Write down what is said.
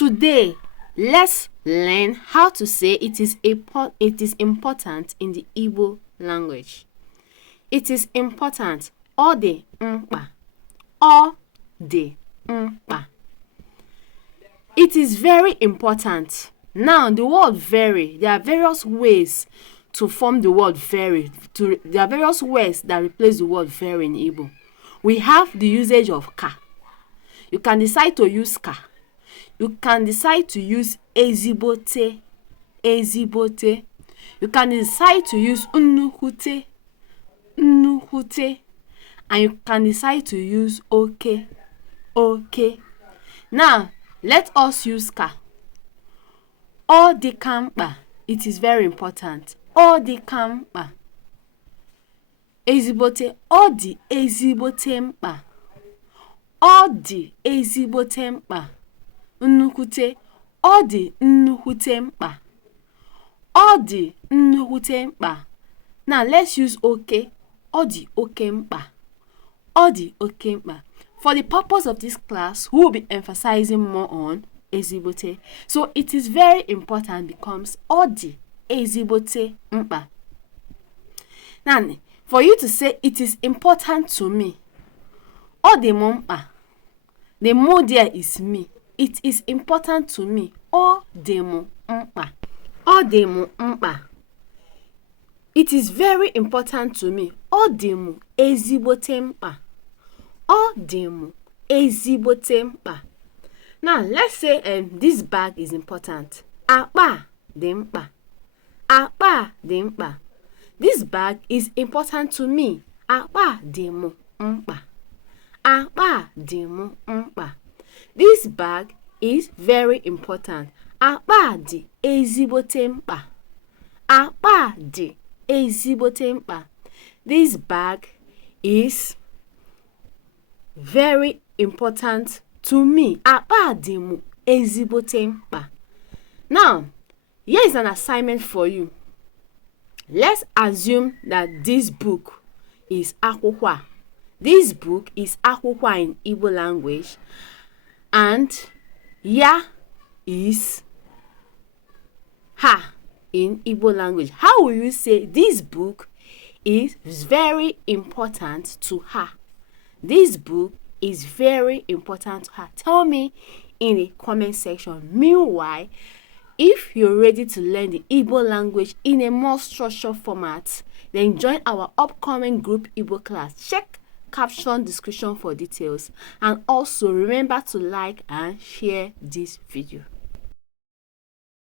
Today, let's learn how to say it is important in the Igbo language. It is important. Ọ dị mkpa. Ọ dị mkpa. It is very important. Now, the word very, there are various ways to form the word very. There are various words that replace the word very in Igbo. We have the usage of ka. You can decide to use ka. You can decide to use ezigbote, ezigbote. You can decide to use nnukwute, nnukwute. And you can decide to use oke, oke. Now, let us use ka. Ọ dịka mkpa. It is very important. Ọ dịka mkpa. Ezigbote. Ọ dị ezigbote mkpa. Ọ dị ezigbote mkpa. Nnukwute. Ọ dị nnukwute mkpa. Ọ dị nnukwute mkpa. Now let's use oke. Ọ dị oke mkpa. Ọ dị oke mkpa. For the purpose of this class, we will be emphasizing more on ezigbote. So it is very important becomes ọ dị ezigbote mkpa. Now, for you to say it is important to me, ọ dị m mkpa. The more there is me. It is important to me. Ọ dị m mkpa. Ọ dị m mkpa. It is very important to me. Ọ dị m ezigbote mkpa. Ọ dị m ezigbote mkpa. Now, let's say this bag is important. Akpa dị mkpa. Akpa dị mkpa. This bag is important to me. Akpa dị m mkpa. Akpa dị m mkpa. This bag is very important. Akpa dị ezigbote mkpa. Akpa dị ezigbote mkpa. This bag is very important to me. Akpa dị m ezigbote mkpa. Now, here is an assignment for you. Let's assume that this book is akwụkwọ. This book is akwụkwọ in Igbo language, and ya is ha in Igbo language. How will you say this book is very important to her? This book is very important to her. Tell me in the comment section. Meanwhile, if you're ready to learn the Igbo language in a more structured format, then join our upcoming group Igbo class. Check caption description for details, and also remember to like and share this video.